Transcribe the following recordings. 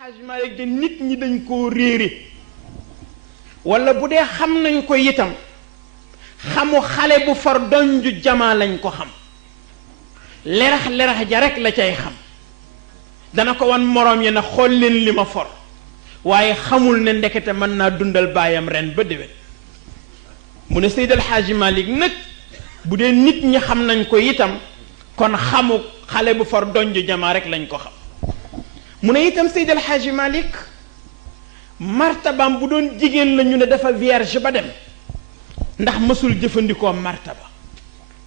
Xaaj Maalik de nit ñi dañ koo réere wala bu dee xam nañ ko itam xamu xale bu far donju jamaa lañ ko xam lerax ja rek la cay xam dana ko wan moroom yi na xool leen li ma for waaye xamul ne ndekete mën naa dundal baayam ren ba déwén mu ne Seydi El Hadji Malick nag bu dee nit ñi xam nañ ko itam kon xamu xale bu far donju jamaa rek lañ ko xam mu ne itam Seydi El Hadji Malick martabaam bu doon jigéen la ñu ne dafa vierge ba dem ndax mësul jëfandikoo martaba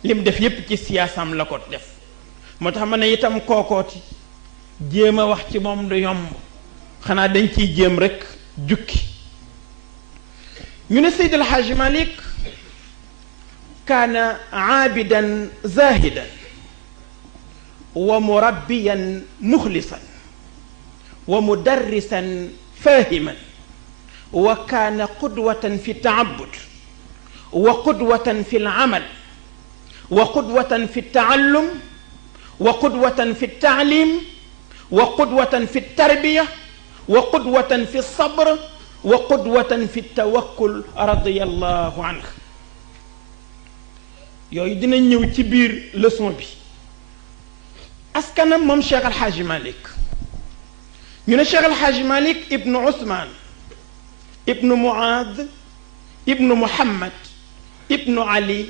lim def yépp ci siyaasam la ko def moo tax ma ne itam kookooti jéem a wax ci moom du yomb xanaa dañ ciy jéem rekk jukki ñu ne Seydi El Hadji Malick kaana aabidan zahidan wa murabbiyan muxlisan wa mudarrisan fahiman wa kaana qudwatan fi taabud wa qudwatan fi alamal wa qudwatan fi taallum wa qudwatan fi taalim wa qudwatan fi tarbiya wa qudwatan fi sabr wa qudwatan fi tawakkul radiyallahu anhu yooyu dina ñëw ci biir leçon bi askanam moom Cheikh El Hadji Malick ñu ne Cheikh El Hadji Malick ibnu Ousmane ibnu Muaad ibnu Muhammad ibnu Ali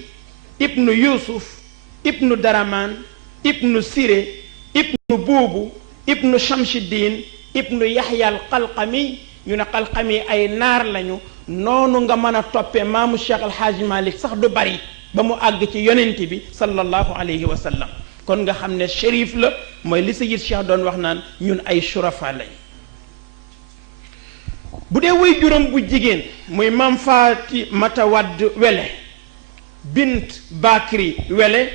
ibnu Yusuf ibnu Daraman ibnu Siré ibnu Buubu ibnu Chamchiddin ibnu Yaxya al Qalqami ñu ne Qalqami ay naar lañu noonu nga mën a toppee maamu Cheikh El Hadji Malick sax du bari ba mu àgg ci yonent bi sallallahu alayhi wa sallam kon nga xam ne shérif la mooy li Sayyid Cheikh doon wax naan ñun ay shurafa lañ bu dee way juróom bu jigéen muy maam Fatimata Wadd Wele bint Bakri Wele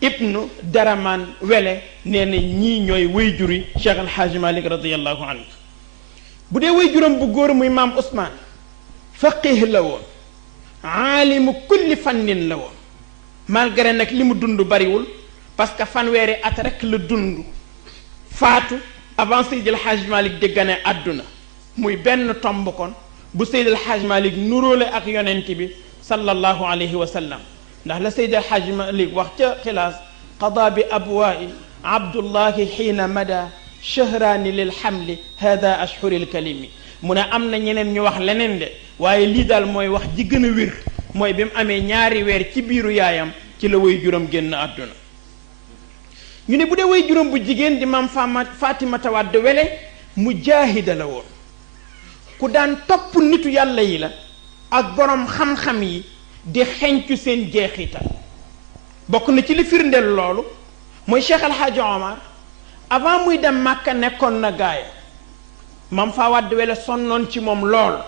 ibnu Daraman Wele nee na ñii ñooy way juri Cheikh El Hadji Malick radiyallahu anhu bu dee way juróom bu góor muy maam Ousmane faqih la woon aalimu kulli fannin la woon malgré nag li mu dund bariwul parce que fanweeri at rek la dund faatu avant Seydi El Hadji Malick di gane àdduna muy benn tomb kon bu Seydi El Hadji Malick nuróole ak yonent bi sallallahu alayhi wa sallam ndax la Seydi El Hadji Malick wax ca xilaas qada bi abwaa'i abdullahi xiina mada shahraani lil xamli hada ashhuril kalimi mu ne am na ñeneen ñu wax leneen de waaye lii daal mooy wax ji gën a wér mooy bi mu amee ñaari weer ci biiru yaayam ci la way juróom génn àdduna ñu ne bu dee way juróom bu jigéen di maam Fatimata Wadd Wele mu jaahida la woon ku daan topp nitu yàlla yi la ak boroom xam-xam yi di xencu seen jeexital bokk na ci li firndeel loolu mooy Cheikh El Hadji Omar avant muy dem Màkka nekkoon na gaaya maam fa Wadd Wele sonnoon ci moom lool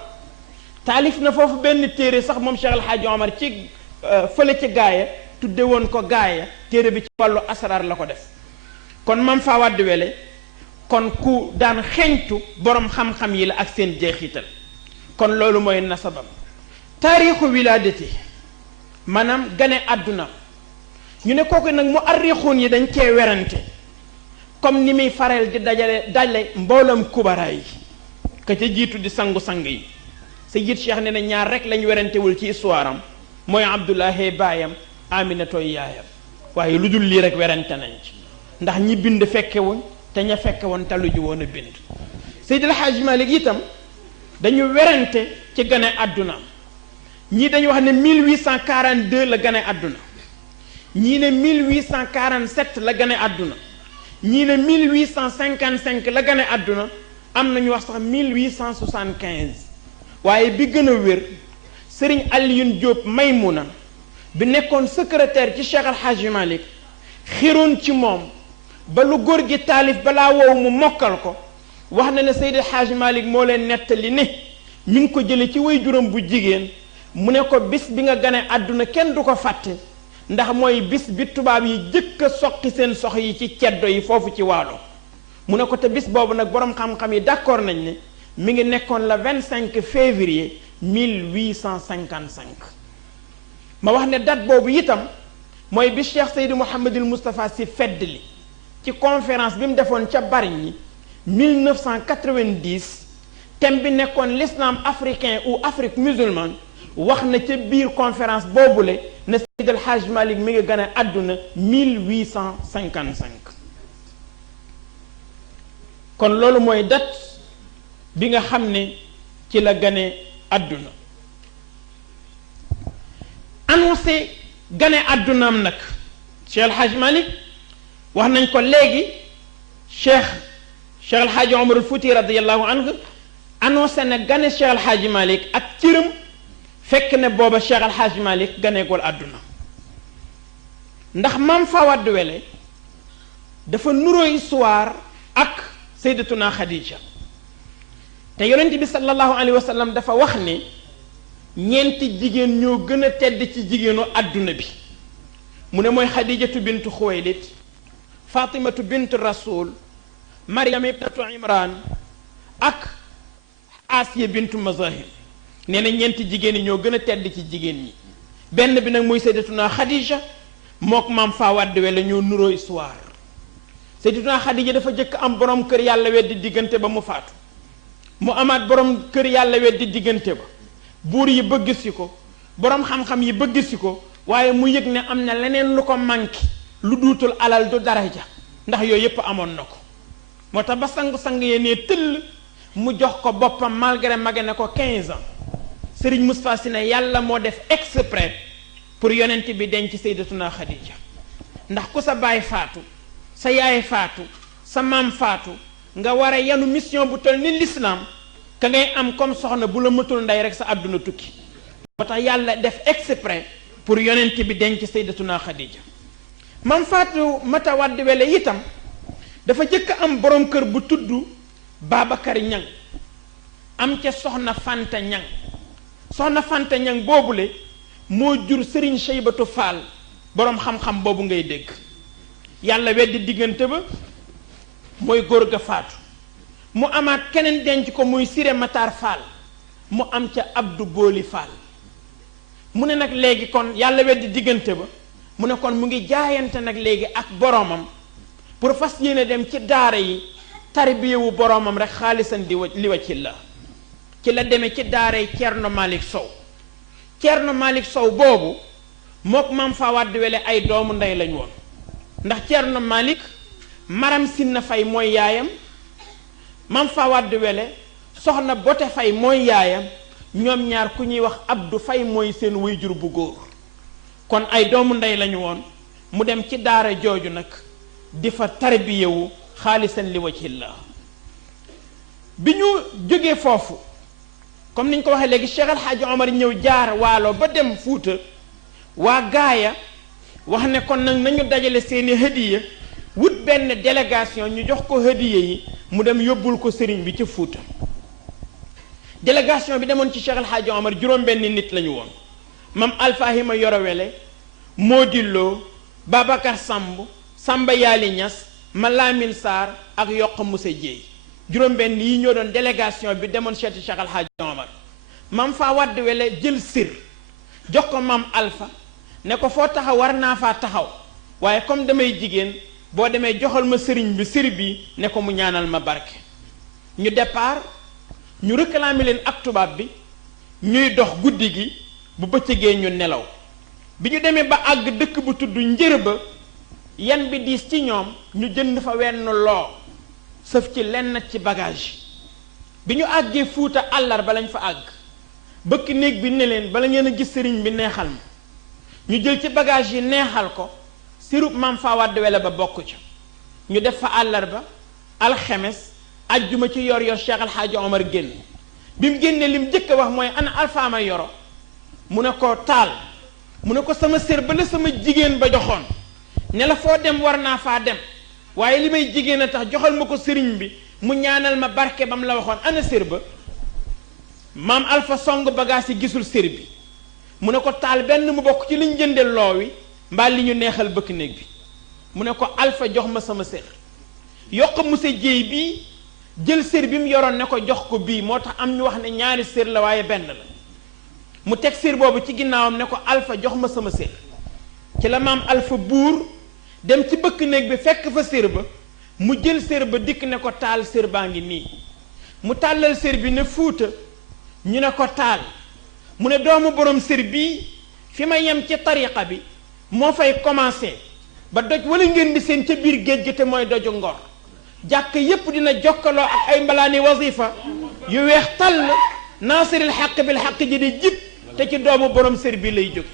taalif na foofu benn téere sax moom Cheikh El Hadji Omar ci fële ci gaaya tudde woon ko gaaya téere bi ci wàllu asraar la ko def kon maam fa Wadd Wele kon ku daan xeñtu boroom xam-xam yi la ak seen jeexital kon loolu mooy nasabam taarixu wilaadati maanaam gane àdduna ñu ne kooku nag mu arrixuun yi dañ cee werante comme ni muy faral di dajale mboolam kubara yi ka ca jiitu di sangu-sang yi Sayyid Cheikh ne na ñaar rek lañ werantewul ci histoire am mooy Abdullahi baayam Aminatoy yaayam waaye lu dul lii rek werante nañ ci ndax ñi bind fekkewuñ te ña fekke woon talu ji woon a bind Seydi El Hadji Malick itam dañu werante ci gane àdduna ñii dañu wax ne 1842 la gane àdduna ñii ne 1847 la gane àdduna ñii ne 1855 la gane àdduna am nañu wax sax 1875 waaye bi gën a wér Serigne Alioune Diop Maymuna bi nekkoon secrétaire ci Cheikh El Hadji Malick xiroon ci moom ba lu góor gi taalif balaa wow mu mokkal ko wax na ne Seydi El Hadji Malick moo leen nettali ne ñu ngi ko jële ci way juróom bu jigéen mu ne ko bis bi nga gane àdduna kenn du ko fàtte ndax mooy bis bi tubaab yi jëkk a soqi seen sox yi ci ceddo yi foofu ci waalo mu ne ko te bis boobu nag boroom xam-xam yi d'accord nañ ne mi ngi nekkoon le 25 février 1855 ma wax ne date boobu itam mooy bi Cheikh Seydi Mouhamadul Moustapha Sy fedd li ci conférence bi mu defoon ca Bargny 1990 thème bi nekkoon l'islam africain ou Afrique musulmane wax na ca biir conférence boobule na Seydi El Hadj Malick mi ngi gën a àdduna 1855 kon loolu mooy date bi nga xam ne ci la gane àdduna annoncé gane àddunaam nag Cheikh El Hadj Malick wax nañ ko léegi Cheikh El Hadj Omar al Fouti radiyallahu anhu annoncé na gane Cheikh El Hadj Malick ak cëram fekk ne booba Cheikh El Hadj Malick ganeegul àdduna ndax Maam Fawad Wele dafa nuroo histoire ak Sayyidatuna Khadija te yonent bi sallallahu alayhi wa sallam dafa wax ne ñeenti jigéen ñoo gën a tedd ci jigéenu àdduna bi mu ne mooy Khadijatu bintu Xuwaylid Fatimatu bintu Rasul Maryam ibnatu Imran ak Asiya bintu Mazahim nee na ñeenti jigéen ñi ñoo gën a tedd ci jigéen ñi benn bi nag mooy Sayyidatuna Khadija mook Maam Fawad Wele ñoo nuroo histoire Sayyidatuna Khadija dafa jëkk am borom kër yàlla weddi diggante ba mu faatu mu amaat borom kër yàlla weddi diggante ba buur yi bëgg si ko borom xam-xam yi bëgg si ko waaye mu yëg ne am na leneen lu ko manqué lu duutul alal du daraja ndax yooyu yépp amoon na ko moo tax ba sang-sang yee nee tëll mu jox ko boppam malgré mage na ko 15 ans Serigne Moustapha Sy ne yàlla moo def exprès pour yonent bi denc Sayyidatuna Khadija ndax ku sa baay faatu sa yaay faatu sa maam faatu nga war a yanu mission bu toll ni l'islam ka ngay am comme soxna bu la mëtul ndey rek sa àdduna tukki moo tax yàlla def exprès pour yonent bi denc Sayyidatuna Khadija Maam Faatu Mata Wade Wele itam dafa jëkk am borom kër bu tudd Babacar Ñang am ca soxna Fanta Ñang soxna Fanta Ñang boobule moo jur Serigne Cheybatu Fall boroom xam-xam boobu ngay dégg yàlla weddi diggante ba mooy góor ga faatu mu amaat keneen denc ko muy Siré Matar Fall mu am ca Abdou Booli Fall mu ne nag léegi kon yàlla weddi diggante ba mu ne kon mu ngi jaayante nag léegi ak boroomam pour fas yéene dem ci daara yi tarbiyewu boroomam rek xaalisan li wacci la ci la demee ci daara yi Thierno Malick Sow Thierno Malick Sow boobu mook Maam Fawad Wele ay doomu ndey lañ woon ndax Thierno Malick Maram Sinna Fay mooy yaayam Maam Fawad Wele soxna Bote Fay mooy yaayam ñoom ñaar ku ñuy wax Abdou Fay mooy seen waajur bu góor kon ay doomu ndey lañu woon mu dem ci daara jooju nag di fa tarbiyewu xaalisan li wajhillah bi ñu jógee foofu comme niñ ko waxee léegi Cheikh El Hadj Omar ñëw jaar waalo ba dem Fuuta waa gaaya wax ne kon nag nañu dajale seeni hadiya wut benn délégation ñu jox ko hadiya yi mu dem yóbbul ko sëriñ bi ca Fuuta délégation bi demoon ci Cheikh El Hadj Omar juróom-benn nit lañu woon mam Alfahima Yoro Wele Modillo Babacar Samb Samba Yaali Ñas Malamine Sarr ak Yokk Moussa Dieye juróom-benn yi ñoo doon délégation bi demoon seeti Cheikh El Hadj Omar Maam Fawad Wele jël sir jox ko maam Alpha ne ko foo taxaw war naa faa taxaw waaye comme damay jigéen boo demee joxal ma sëriñ bi sir bi ne ko mu ñaanal ma barke ñu départ ñu réclamer leen ak tubaab bi ñuy dox guddi gi bu bëccëgee ñu nelaw bi ñu demee ba àgg dëkk bu tudd njër ba yan bi diis ci ñoom ñu jënd fa wenn loo sëf ci lenn ci bagage bi ñu àggee Fuuta àllarba lañ fa àgg bëkk néeg bi ne leen bala ngeen a gis sëriñ bi neexal ma ñu jël ci bagage yi neexal ko sirub Maam Fawad Wele ba bokk ca ñu def fa àllarba alxemes ajjuma ci yor Cheikh El Hadj Omar génn bi mu génnee lim jëkk a wax mooy ana alfaama yoro mu ne ko taal mu ne ko sama sér ba la sama jigéen ba joxoon ne la foo dem war naa faa dem waaye li may jigéen a tax joxal ma ko sëriñ bi mu ñaanal ma barke ba mu la waxoon ana sér ba maam Alpha song bagage yi gisul sér bi mu ne ko taal benn mu bokk ci liñ jënde loo wi mbaa li ñu neexal bëkk néeg bi mu ne ko Alpha jox ma sama sér Yokk Moussa Dieye bii jël sér bi mu yoroon ne ko jox ko bii moo tax am ñu wax ne ñaari sér la waaye benn la mu teg sér boobu ci ginnaawam ne ko Alpha jox ma sama sér ci la maam Alpha buur dem ci bëkk néeg bi fekk fa sér ba mu jël sér ba dikk ne ko taal sér baa ngi nii mu tàllal sér bi ne fuuta ñu ne ko taal mu ne doomu borom sér bii fi ma yem ci tariqa bi moo fay commencé ba doj wala ngeen di seen ca biir géej gi te mooy doju Ngor jàkk yépp dina jokkaloo ak ay mbalaani wasifa yu weex tàll naasiril xaq bil xaq ji di jib te ci doomu borom sér bi lay jóg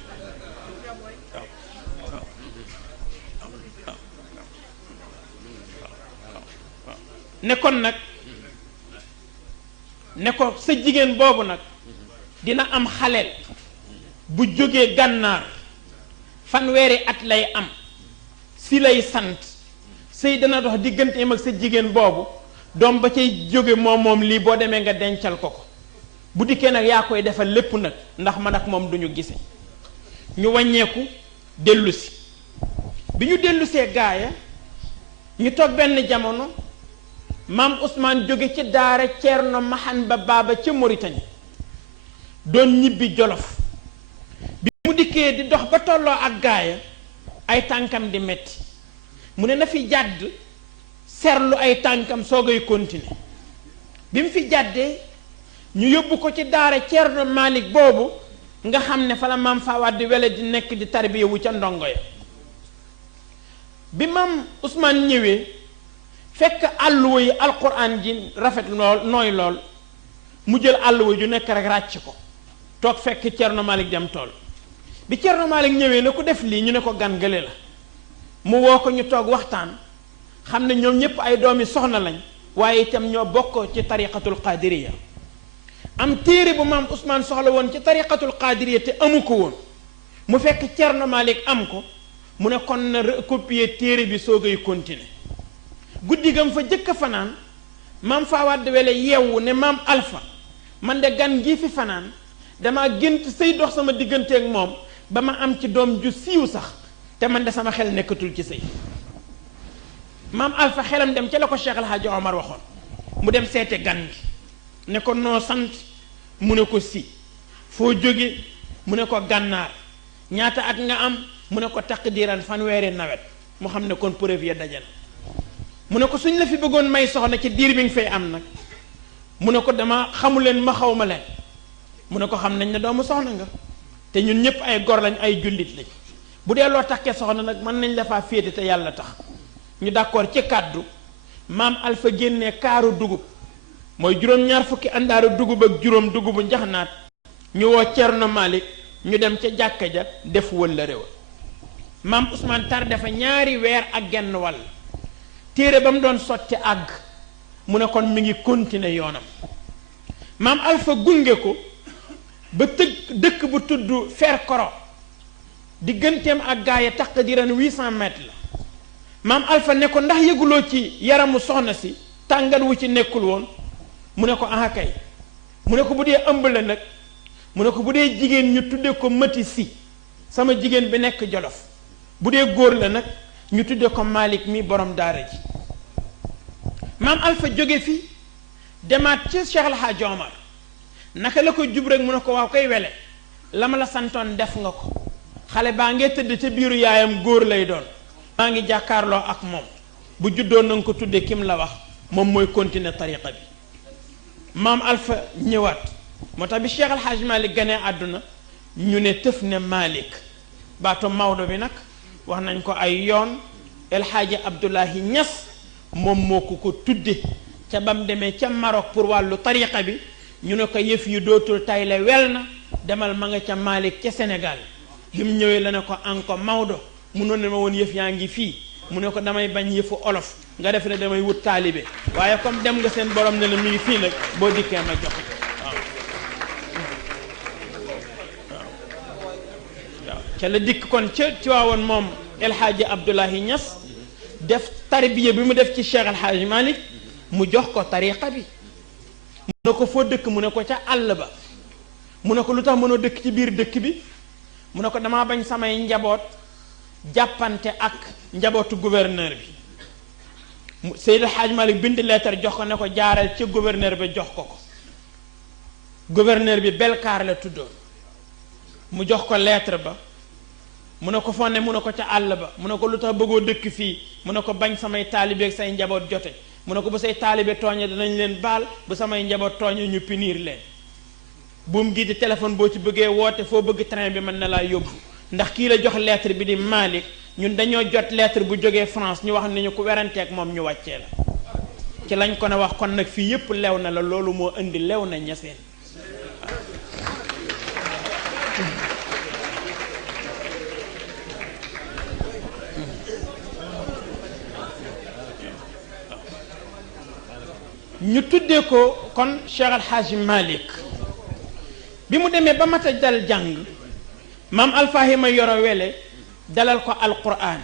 ne kon nag ne ko sa jigéen boobu nag dina am xaleel bu jógee gànnaar fanweeri at lay am si lay sant sëy dana dox digganteem ak sa jigéen boobu doom ba cay jóge moom lii boo demee nga dencal ko bu dikkee nag yaa koy defal lépp nag ndax man ak moom duñu gise ñu wàññeeku dellu si bi ñu dellusee gaaya ñu toog benn jamono maam Ousmane jóge ci daara Ceerno Mahan ba baaba ca Mauritanie doon ñibbi Jolof bi mu dikkee di dox ba tolloo ak gaaya ay tànkam di metti mu ne na fi jàdd serlu ay tànkam soogay continuer bi mu fi jàddee ñu yóbbu ko ci daara Ceerno Malik boobu nga xam ne fa la maam Fawad di wele di nekk di tarbiya wu ca ndongo ya bi maam Ousmane ñëwee fekk àlluwa yi alquran ji rafet lool nooy lool mu jël àlluwa ju nekk rek ràcc ko toog fekk Ceerno Malik dem tool bi Ceerno Malik ñëwee ne ku def lii ñu ne ko gan gële la mu woo ko ñu toog waxtaan xam ne ñoom ñépp ay doomi soxna lañ waaye itam ñoo bokk ci tariqatul qadiriya am téere bu maam Ousmane soxla woon ci tariqatul qadiriya te amu ko woon mu fekk Ceerno Malik am ko mu ne kon na recopier téere bi soogay continuer guddi gam fa jëkk fanaan maam Fawad wele yeewu ne maam Alpha man de gan gii fi fanaan dama gént sëy dox sama digganteeg moom ba ma am ci doom ju siiw sax te man de sama xel nekkatul ci sëy maam Alpha xelam dem ca la ko Cheikh El Hadj Omar waxoon mu dem seete gan gi ne ko noo sant mu ne ko si foo jóge mu ne ko gànnaar ñaata at nga am mu ne ko taqdiran fanweeri nawet mu xam ne kon preuve ya daje na mu ne ko suñ la fi bëggoon may soxna ci diir bi nga fay am nag mu ne ko dama xamu leen ma xaw ma leen mu ne ko xam nañ ne doomu soxna nga te ñun ñëpp ay gor lañ ay jullit lañ bu dee loo takkee soxna nag mën nañ la faa féete te yàlla tax ñu d'accord ci kàddu maam Alpha génnee kaaru dugub mooy juróom-ñaar fukki àndaaru dugub ak juróom dugubu njaxnaat ñu woo Ceerno Malik ñu dem ca jàkka ja def wëlla réew maam Ousmane tar dafa ñaari weer ak genn wàll téere ba mu doon sotti àgg mu ne kon mi ngi continuer yoonam maam Alpha gunge ko ba dëkk bu tudd Ferkoro digganteem ak gaaya taqdiran 800 mètres la maam Alpha ne ko ndax yëguloo ci yaramu soxna si tàngat wu ci nekkul woon mu ne ko aha kay mu ne ko bu dee ëmb la nag mu ne ko bu dee jigéen ñu tudde ko mati si sama jigéen bi nekk Jolof bu dee góor la nag ñu tudde ko Malik mi borom daara ji maam Alpha jóge fi demaat ci Cheikh El Hadj Omar naka la ko jub rek mu ne ko waaw koy wele la ma la santoon def nga ko xale baa ngee tëdd ca biiru yaayam góor lay doon maa ngi jàkkaarloo ak moom bu juddoo na nga ko tudde kim la wax moom mooy continuer tariqa bi maam Alpha ñëwaat moo tax bi Cheikh El Hadj Malick ganee àdduna ñu ne tëf ne Malick baatu Maodo bi nag wax nañ ko ay yoon El Hadji Abdoulahi Niass moom moo ko tudde ca bam demee ca Maroc pour wàllu tariqa bi ñu ne ko yëf yu dootul tay la wel na demal ma nga ca Malick ca Sénégal bi mu ñëwee la ne ko anko Maodo munoon ne ma woon yëf yaa ngi fii mu ne ko damay bañ yëfu olof nga def ne damay wut taalibe waaye comme dem nga seen borom ne la mi ngi fii nag boo dikkee ma jox waaw ca la dikk kon ca Tiwaawoon moom El Hadji Abdoulahi Niass def tarbiya bi mu def ci Cheikh El Hadji Malick mu jox ko tariqa bi mu ne ko foo dëkk mu ne ko ca àll ba mu ne ko lu tax mënoo dëkk ci biir dëkk bi mu ne ko damaa bañ samay njaboot jàppante ak njabootu gouverneur bi Seydi El Hadji Malick bind lettre jox ko ne ko jaaral ca gouverneur bi jox ko gouverneur bi Belkaar la tuddoon mu jox ko lettre ba mu ne ko fonne mu ne ko ca àll ba mu ne ko lu tax bëggoo dëkk fii mu ne ko bañ samay taalibe ak say njaboot jote mu ne ko bu say taalibe tooñe danañ leen baal bu samay njaboot tooñe ñu punir leen buum gi di téléphone boo ci bëggee woote foo bëgg train bi mën na laa yóbbu ndax kii la jox lettre bi di Malick ñun dañoo jot lettre bu jógee France ñu wax ne ñu ko weranteeg moom ñu wàccee la ci lañ ko ne wax kon nag fii yépp lew na la loolu moo indi lew na ñaseen ñu tuddee ko kon Cheikh Al Hadji Malick bi mu demee ba mat a dal jàng maam Alfahima Yoro Wele dalal ko alquran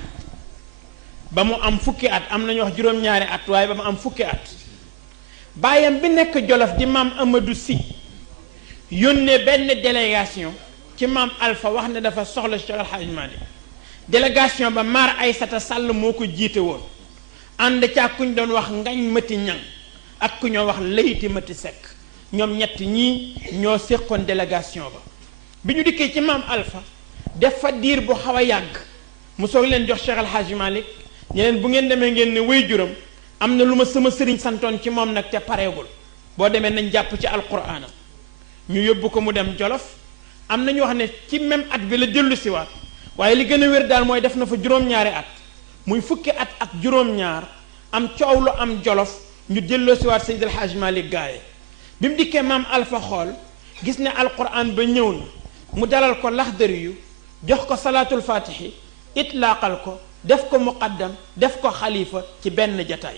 ba mu am fukki at am nañu wax juróom-ñaari at waaye ba mu am fukki at baayam bi nekk Jolof di maam Amadou Sy yónnee benn délégation ci maam Alpha wax ne dafa soxla Cheikh Al Hadji Malick délégation ba Mar Aysata Sall moo ko jiite woon ànd ca kuñ doon wax Ngañ Mati Ñang ak ku ñoo wax Layti Mati Sekk ñoom ñett ñii ñoo séqoon délégation ba bi ñu dikkee ci maam Alpha def fa diir bu xaw a yàgg mu soog leen jox Cheikh Al Hadji Malick ñeneen bu ngeen demee ngeen ne way juram am na lu ma sama sëriñ santoon ci moom nag te pareegul boo demee nañ jàpp ci alquraanam ñu yóbbu ko mu dem Jolof am na ñu wax ne ci même at bi la dellu siwaat waaye li gën a wér daal mooy def na fa juróom-ñaari at muy fukki at ak juróom-ñaar am coow lu am Jolof ñu delloo siwaat Seydil Hadji Malick gaaye bi mu dikkee maam Alpha xool gis ne alquran ba ñëw na mu dalal ko laxdari yu jox ko salaatul fatihi itlaaqal ko def ko muqaddam def ko xalifa ci benn jataay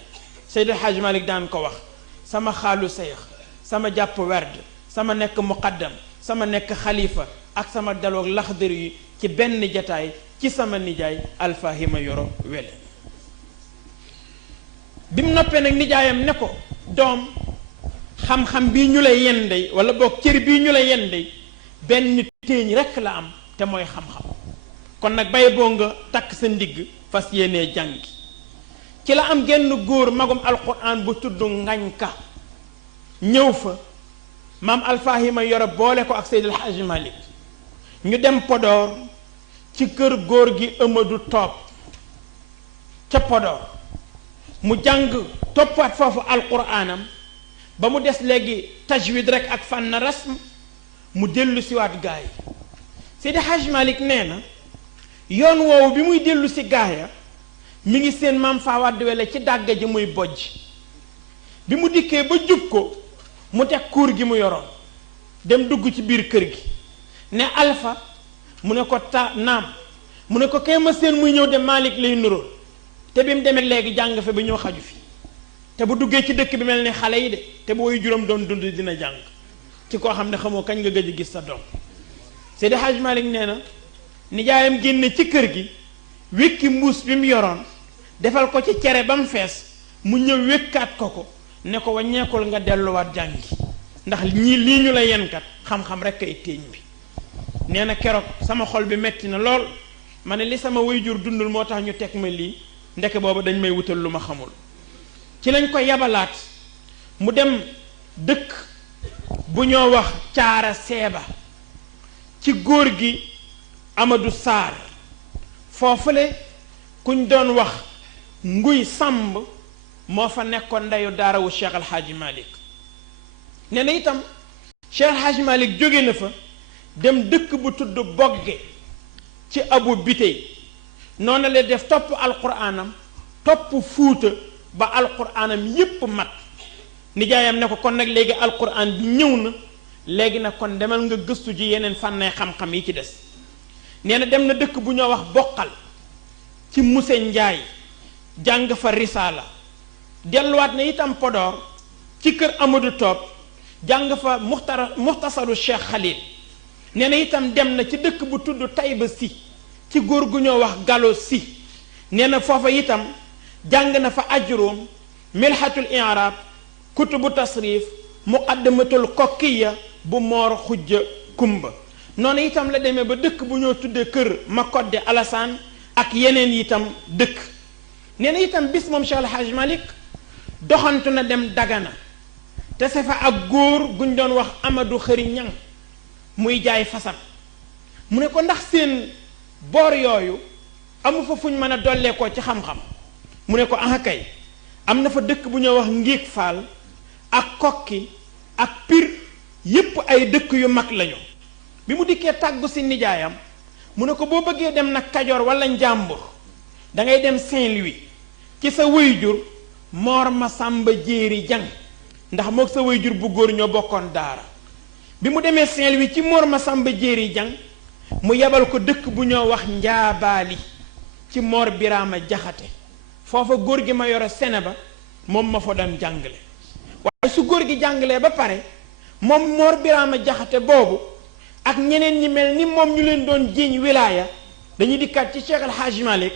Seydil Hadji Malick daan ko wax sama xaalu seex sama jàpp werd sama nekk muqaddam sama nekk xalifa ak sama daloog laxdari yu ci benn jataay ci sama nijaay Alfahima Yoro Wele bi mu noppee nag nijaayam ne ko doom xam-xam bii ñu lay yendey wala boog cër bii ñu lay yendey benn téeñ rekk la am te mooy xam-xam kon nag bay boo nga takk sa ndigg fas yéenee jàngi ci la am genn góor magum alquran bu tudd Ngañ Ka ñëw fa maam Alfahima Yoro boole ko ak Seydil Hadji Malick ñu dem Podor ci kër góor gi Amadou Top ca Podor mu jàng toppaat foofu alquraanam ba mu des léegi tajwid rek ak fànn rasm mu dellu siwaat gaa yi Seydi Hadji Malick nee na yoon woowu bi muy dellu si gaaya mi ngi seen maam Fawad Wele ci dàgga ji muy bojj bi mu dikkee ba jub ko mu teg kuur gi mu yoroon dem dugg ci biir kër gi ne Alpha mu ne ko naam mu ne ko kay ma seen muy ñëw de Malick lay nuróol te bi mu demee léegi jàng fe ba ñëw xaju fi te bu duggee ci dëkk bi mel ni xale yi de te bu woy juróom doon dund dina jàng ci koo xam ne xamoo kañ nga gëj a gis sa doom Seydi Hadji Malick nee na nijaayam génne ci kër gi wékki mbuus bi mu yoroon defal ko ci cere ba mu fees mu ñëw wékkaat ko ne ko waññeekul nga delluwaat jàngi ndax ñii lii ñu la yenkat xam-xam rek ay téeñ bi nee na keroog sama xol bi metti na lool ma ne li sama waajur dundul moo tax ñu teg ma lii ndeke booba dañ may wutal lu ma xamul ci lañ ko yabalaat mu dem dëkk bu ñoo wax caara seeba ci góor gi Amadou Sarr foofule kuñ doon wax nguy sàmb moo fa nekkoon ndeyu daarawu Cheikh Al Hadji Malick nee na itam Cheikh Al Hadji Malick jóge na fa dem dëkk bu tudd bogge ci abu bitey noonu la def topp alquraanam topp fuuta ba alquraanam yépp mat nijaayam ne ko kon nag léegi alquraan bi ñëw na léegi nag kon demal nga gëstu ji yeneen fànnee xam-xam yi ci des nee na dem na dëkk bu ñoo wax boqal ci muse njaay jàng fa risaala delluwaat na itam Podor ci kër Amadou Top jàng fa muxtasaru Cheikh Khalil nee na itam dem na ci dëkk bu tudd Tayba si ci góor gu ñoo wax Gallo si nee na foofa itam jàng na fa ajruum milhatul i'rab kutubu tasrif muqaddamatul kokkiya bu moor xujja kumba noonu itam la demee ba dëkk bu ñoo tuddee kër Makodde Alassane ak yeneen itam dëkk nee na itam bis moom Cheikh Al Hadji Malick doxantu na dem Dagana te sa fa ak góor guñ doon wax Amadou Xëri Ñang muy jaay fasam mu ne ko ndax seen boor yooyu amu fa fuñ mën a dolleekoo ci xam-xam mu ne ko ah kay am na fa dëkk bu ñoo wax Ngéeg Faal ak Kokki ak Pir yépp ay dëkk yu mag lañu. bi mu dikkee tàggu si nijaayam mu ne ko boo bëggee dem nag Kajoor wala Njàmbur da ngay dem Saint-Louis ci sa wayjur Mor Masamba Jéeri Jang ndax mook sa wayjur bu góor ñoo bokkoon daara. bi mu demee Saint-Louis ci Mor Masamba Jéeri Jang mu yebal ko dëkk bu ñoo wax Njaabaali ci Mor Biraama Jaxate foofa góor gi ma yoro sene ba moom ma fa doon jàngale. waaye su góor gi jàngalee ba pare moom Mor Biraama Jaxate boobu ak ñeneen ñi mel ni moom ñu leen doon jiiñ wilaaya dañuy dikkaat ci Cheikh El Hadj Malick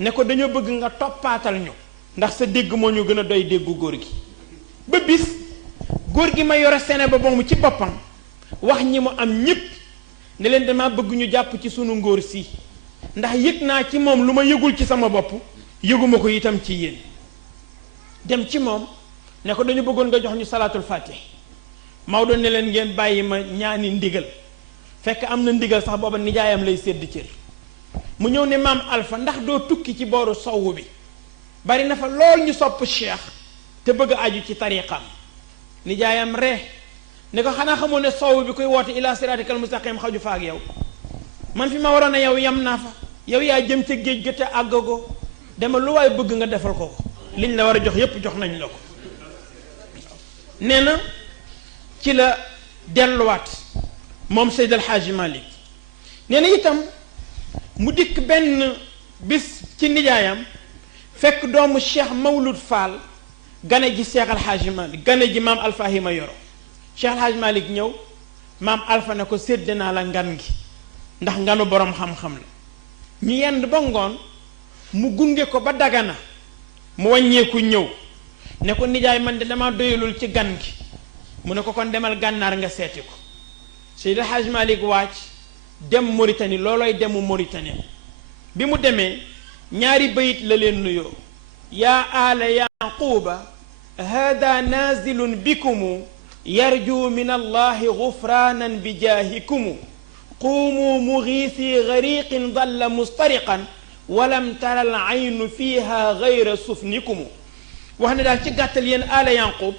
ne ko dañoo bëgg nga toppaatal ñu ndax sa dégg moo ñu gën a doy déggu góor gi. ba bis góor gi ma yore sene ba moomu ci boppam wax ñi mu am ñépp ne leen dama bëgg ñu jàpp ci sunu ngóor si ndax yëg naa ci moom lu ma yëgul ci sama bopp yëguma ko itam ci yéen. dem ci moom ne ko dañu bëggoon nga jox ñu salaatul fatih Maodo ne leen ngeen bàyyi ma ñaani ndigal fekk am na ndigal sax booba nijaayam lay sédd cër. mu ñëw ne maam Alpha ndax doo tukki ci booru sowwu bi bari na fa lool ñu sopp cheikh te bëgg a aju ci tariqam. nijaayam ree ne ko xanaa xamoo ne sowwu bi koy woote ila siratikal mustaqim xaju fa ak yow man fi ma waroon a yow yam naa fa yow yaa jëm ca géej ga te àggagoo dama lu waay bëgg nga defal ko liñ la war a jox yépp jox nañ la ko. nee na ci la delluwaat moom Seydi El Hadji Malick nee na itam mu dikk benn bis ci nijaayam fekk doomu Cheikh Mawlud Fall gane ji Cheikh El Hadji Malick gane ji maam Alpha yi ma yoro Cheikh El Hadji Malick ñëw maam Alpha ne ko sédd naa la ngan gi ndax nganu boroom xam-xam la. ñu yend ba ngoon mu gunge ko ba Dagana mu wàññeeku ñëw ne ko nijaay man de dama doyalul ci gan gi mu ne ko kon demal gànnaar nga seeti ko. Seydi El Hadji Malick wàcc dem Mauritanie loolooy demu Mauritanie bi mu demee ñaari bayit la leen nuyoo yaa aala yaquuba hada nazilun bikumu yarju min allahi gufranan bi jaahikumu quumu mugiisi gariqin dalla mustariqan walam tara al aynu fiha gayra sufnikumu. wax ne daal ci gàttal yéen aala yanqub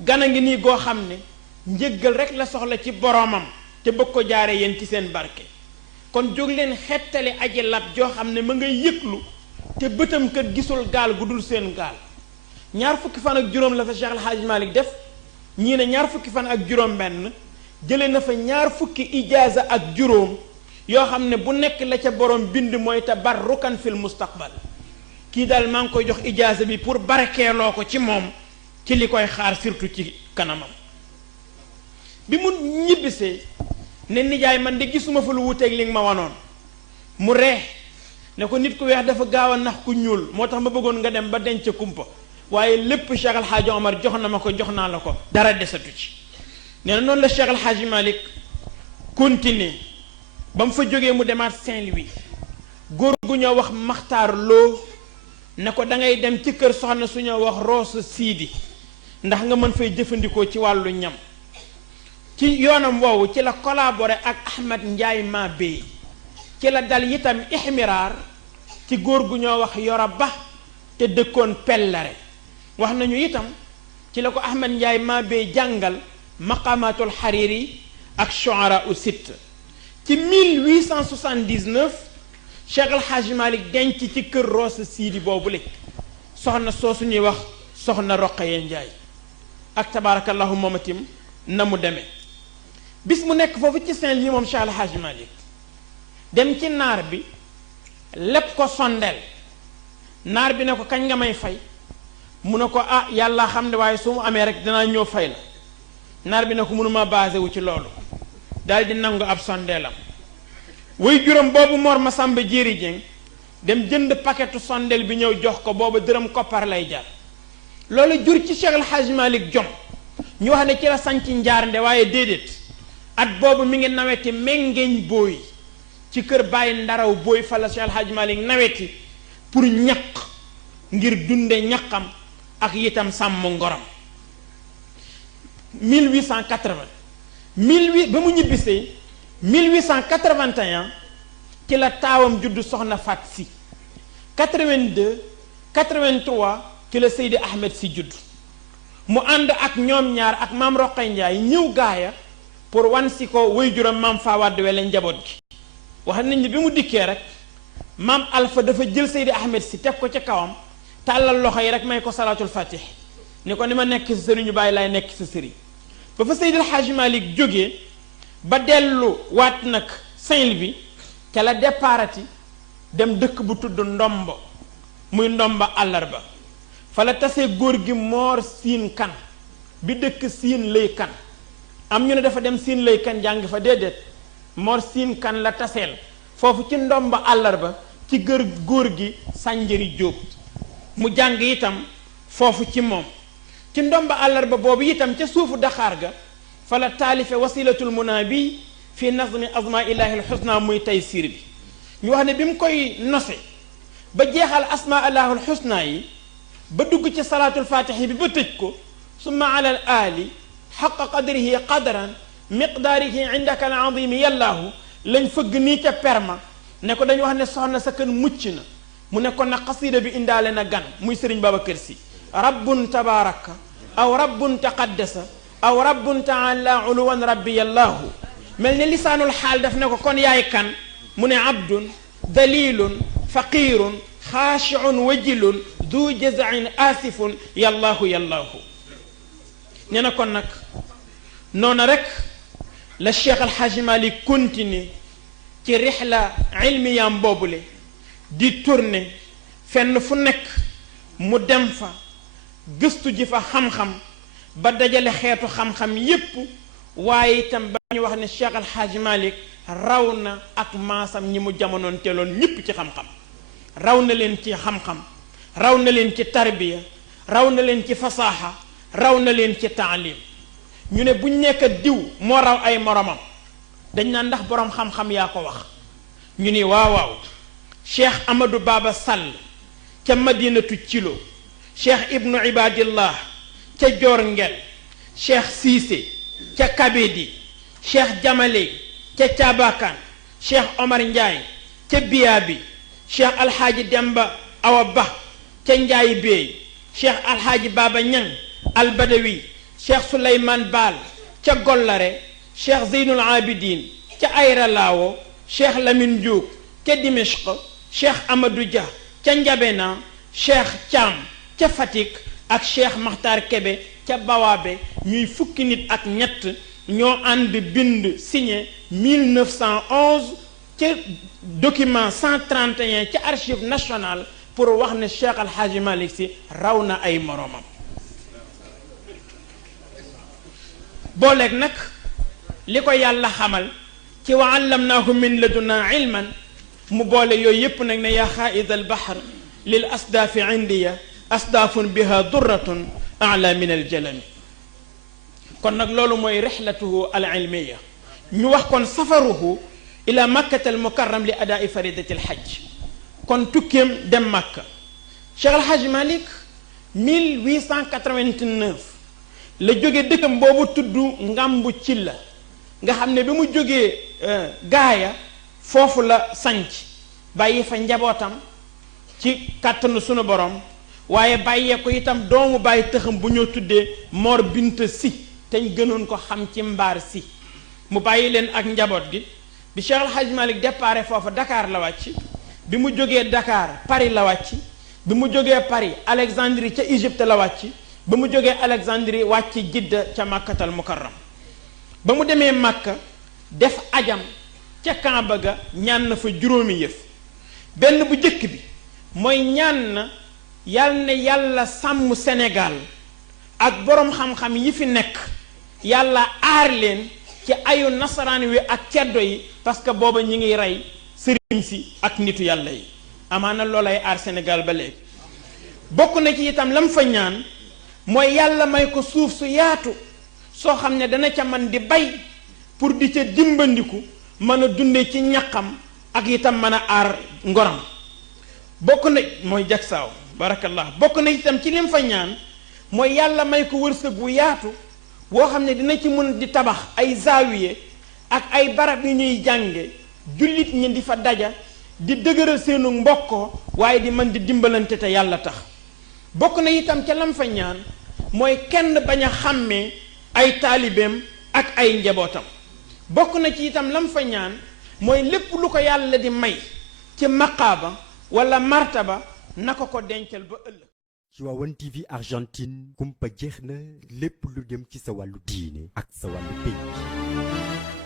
gana ngi nii goo xam ne njëggal rek la soxla ci boroomam te bëgg ko jaare yéen ci seen barke kon jóg leen xettali aji lab joo xam ne ma ngay yëglu te bëtam kat gisul gaal gu dul seen gaal. ñaar fukki fan ak juróom la fa Cheikh El Hadji Malick def ñii ne ñaar fukki fan ak juróom benn jële na fa ñaar fukki ijaaza ak juróom yoo xam ne bu nekk la ca borom bind mooy tabarrukan fil mustaqbal. kii daal maa ngi koy jox ijaaza bi pour barkeeloo ko ci moom ci li koy xaar surtout ci kanamam. bi mu ñibbisee ne nijaay man de gisuma fa lu wuteeg li nga ma wanoon mu ree ne ko nit ku weex dafa gaaw a nax ku ñuul moo tax ma bëggoon nga dem ba denc kumpa waaye lépp Cheikh El Hadji Omar jox na ma ko jox naa la ko dara desatu ci. nee na noonu la Cheikh El Hadji Malick continuer ba mu fa jógee mu demaat Saint-Louis góor gu ñoo wax Maxtaar Loo ne ko da ngay dem ci kër soxna su ñoo wax Roos Siidi ndax nga mën fay jëfandikoo ci wàllu ñam. ci yoonam woowu ci la collaboré ak Ahmad Njaay ma Bey ci la dal itam ihmiraar ci góor gu ñoo wax Yoro Ba te dëkkoon Pellare. wax nañu itam ci la ko Ahmad Njaay ma Bey jàngal maqamatul Hariri ak shuara u sitt. ci 1879 Cheikh El Hadji Malick denc ci kër Roos Siidi boobu le soxna soosu ñuy wax soxna Roqaye Njaay ak tabaarakallahu moomatim na mu demee. bis mu nekk foofu ci Saint-Louis moom Cheikh El Hadji Malick dem ci naar bi lépp ko sondeel naar bi ne ko kañ nga may fay mu ne ko ah yàlla xam ne waaye su mu amee rek danaa ñëw fay la. naar bi ne ko mënuma basé wu ci loolu daal di nangu ab sondeelam. way juróom boobu Mor Masamba Jéeri Jeng dem jënd paquetu sondeel bi ñëw jox ko booba dërëm koppar lay jar loolu jur ci Cheikh El Hadji Malick jom ñu wax ne ci la sanc Njaarnde waaye déedéet at boobu mi ngi naweti mengeeñ booy ci kër bàyyi ndaraw booy fa la Cheikh El Hadji Malick naweti pour ñaq ngir dunde ñaqam ak itam sàmm ngoram. 1880 ba mu ñibbisee 1881 ci la taawam juddu soxna Fat Si 82 83 ci la Seydi Ahmed Si juddu mu ànd ak ñoom ñaar ak maam Roqay Njaay ñëw gaaya pour wan si ko waajuram maam Faa Wàdd Wele njaboot gi wax nañ ni bi mu dikkee rek maam Alpha dafa jël Seydi Ahmed Si teg ko ca kawam tàllal loxo yi rek may ko salaatul fatih ni ko ni ma nekk si sëriñu bàyyi laay nekk sa sëriñ ba fa Seydi El Hadji Malick jógee ba dellu waat nag Saint-Louis ca la déparati dem dëkk bu tudd Ndombo muy Ndomba àllarba fa la tasee góor gi Moor Siin Kan bi dëkk Siin Lay Kan am ñu ne dafa dem Siin Lay Kan jàng fa déedéet Moor Siin Kan la taseel foofu ci Ndomba àllarba ci góor gi Sànjari Jóob mu jàng itam foofu ci moom ci Ndomba àllarba boobu itam ca suufu Daxaar ga fa la taalife wasilatul munaabi fi nazmi azma ilahi alxusna muy taysiir bi ñu wax ne bi mu koy nose ba jeexal asma allahul xusna yi ba dugg ci salaatul fatixi bi ba tëj ko summa ala al ali xaqa qadrihi qadran miqdaarihi indaka al azimi yallaahu lañ fëgg nii ca perma ne ko dañu wax ne soxna sa kën mucc na mu ne kon nag xasida bi indaale na gan muy sëriñ Babacar Si rabbun tabaraka aw rabbun taqaddasa aw rabbun taala uluwan rabbi yallaahu mel ne lisaanul xaal daf ne ko kon yaay kan mu ne abdun dalilun faqirun xaashiun wajilun du jazain asifun yallaahu yallaahu nee na kon nag noona rek la Cheikh Alxaaji Malik continue ci rixla ilmiyaam boobule di tourner fenn fu nekk mu dem fa gëstu ji fa xam-xam ba dajale xeetu xam-xam yépp waaye itam ba ñu wax ne Cheikh Alxaaji Malik raw na ak maasam ñi mu jamonoon teeloon ñépp ci xam-xam raw na leen ci xam-xam raw na leen ci tarbiya raw na leen ci fasaaxa raw na leen ci taalim ñu ne buñ nekk diw moo raw ay moromam dañ naan ndax boroom xam-xam yaa ko wax ñu ni waaw waaw cheikh Amadou Baba Sall ca madinatu Cilo cheikh Ibnu Ibadillah ca Joor Ngel cheikh Siise ca Kabedi cheikh Jamale ca Caabakaan cheikh Omar Ndiaye ca Biyaabi cheikh Alxaaji Demba Awa Ba ca Njaay Beey cheikh Alxaaji Baba Ñang Albadawi cheikh Souleymane Baal ca Gollare cheikh Zeynul Abidin ca Ayra Laawo cheikh Lamine Diouk ca Dimishq cheikh Amadou Dia ca Njabena cheikh Thiam ca Fatick ak cheikh Makhtar Kebe ca Bawaabe ñuy fukki nit ak ñett ñoo ànd bind signé 1911 ca document 131 ca archive nationale pour wax ne Cheikh Alxaaji Malik Si raw na ay moroomam booleeg nag li ko yàlla xamal ci wa allamnaahu min ladunna ilman mu boole yooyu yépp nag ne yaa xaaid al bahr lil asdaafi indiya asdaafun biha durratun ala min al jalami kon nag loolu mooy rixlatuhu al ilmiya ñu wax kon safaruhu ila makkata al mukarram li adaai faridati al hajj kon tukkeem dem Makka Cheikh Alxaaji Malik 1889 la jóge dëkkam boobu tudd Ngambu Cilla nga xam ne bi mu jógee gaaya foofu la sanc bàyyi fa njabootam ci kàttanu sunu borom waaye bàyyee ko itam doomu bàyyi tëxam bu ñoo tuddee Mor Binta Si te ñu gënoon ko xam ci Mbaar Si mu bàyyi leen ak njaboot gi bi Cheikh Alxaaji Malik départ foofa Dakar la wàcc bi mu jógee Dakar Paris la wàcc bi mu jógee Paris Alexandrie ca Égypte la wàcc ba mu jógee Alexandrie wàcc Jidda ca Makkatal Mukarram ba mu demee Makka def ajam ca Kaaba ga ñaan na fa juróomi yëf benn bu jëkk bi mooy ñaan na yàlla sàmm Sénégal ak boroom xam-xam yi fi nekk yàlla aar leen ci ayu nasaraan wi ak ceddo yi parce que booba ñi ngi rey sëriñ si ak nitu yàlla yi amaana loolay aar Sénégal ba léegi bokk na ci itam lam fa ñaan mooy yàlla may ko suuf su yaatu soo xam ne dana ca man di bay pour di ca dimbandiku mën a dunde ci ñaqam ak itam mën a aar ngoram bokk na mooy jagsaaw barakallah bokk na itam ci lim fa ñaan mooy yàlla may ko wërsëg wu yaatu woo xam ne dina ci mën di tabax ay zaawiye ak ay barab yu ñuy jànge jullit ñi di fa daja di dëgëral seenu mbokkoo waaye di mën di dimbalante te yàlla tax bokk na itam ca lam fa ñaan mooy kenn bañ a xàmmee ay taalibeem ak ay njabootam bokk na ci itam lam fa ñaan mooy lépp lu ko yàlla di may ci maqaaba wala martaba na ko dencal ba ëllëg. Tivaouane TV Argentine kumpa jeex na lépp lu dem ci sa wàllu diine ak sa wàllu pénc